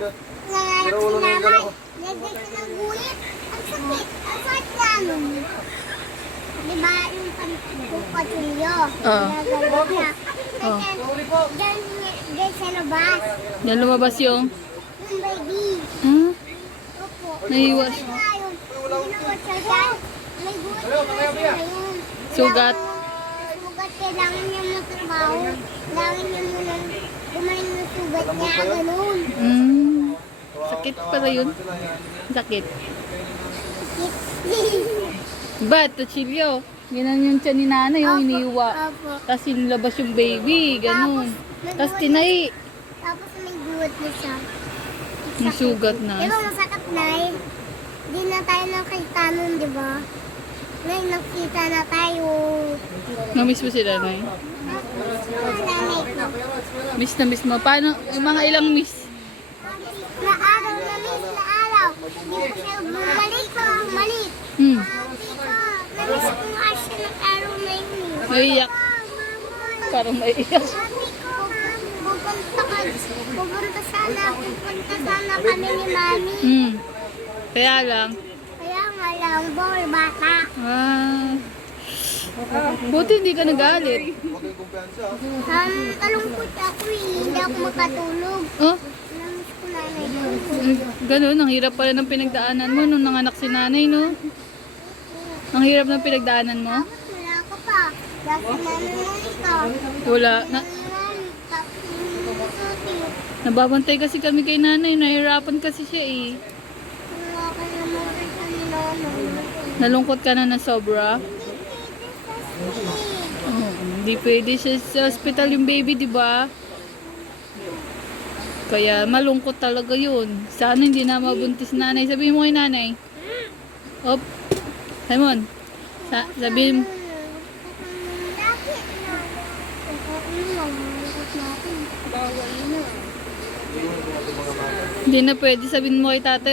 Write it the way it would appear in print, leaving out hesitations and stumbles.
Nanganak si nanay. Lagay ko ng gulit. Ang sakit. Ang sakit namin. Diba yung pagkutulyo? Nagagalit niya. Diyan sa labas. Yan lumabas yung... Yung baby. Huh? Opo. Naiwas. Ginawat siya dyan. May gulit na siya ngayon. Sugat. Sugat. Kailangan niya magtrabaho. Kailangan niya muna gumaling ng sugat niya. Ganun. Sakit pala yun. Sakit. Sakit. Ba't? Tuchilyo. Ganun yung tiyan ni nanay, yung iniwa. Opo. Tapos inilabas yung baby, ganun. Tapos tinay. Tapos may gulat na siya. May sugat na. Di ba masakit na eh? Di na tayo nakita nun, di ba? Ngayon nakita na tayo. Namiss mo sila, Nay? Nanay ko. Miss na miss mo. Paano? Yung mga ilang miss? Na araw na miss na araw. Hindi ko siya bumalik pa bumalik. Sabi ko, namiss ko nga siya ng araw na yun. Naiyak. Parang maiyak. Sabi ko, pupunta sana kami ni Mami. Kaya lang. Kaya nga lang, bawal bata. Buti hindi ka nagalit. Kalungkot ako eh, hindi ako makatulog. Oh? Namiss ko nanay ko. Ganun, ang hirap pala ng pinagdaanan mo nung nanganak si nanay, no? Ang hirap ng pinagdaanan mo? Tapos wala ko pa. Dahil nanay ito. Wala. Nababantay kasi kami kay nanay. Nahirapan kasi siya eh. Wala ka naman rin sa nanay. Nalungkot ka na ng sobra. Hindi pwede siya sa hospital yung baby, di ba? Kaya malungkot talaga yun. Sana hindi na mabuntis nanay. Sabihin mo kay nanay. Op. Simon. Sabihin mo. Bakit na? Bawal na. Hindi na pwede. Sabihin mo kay tatay.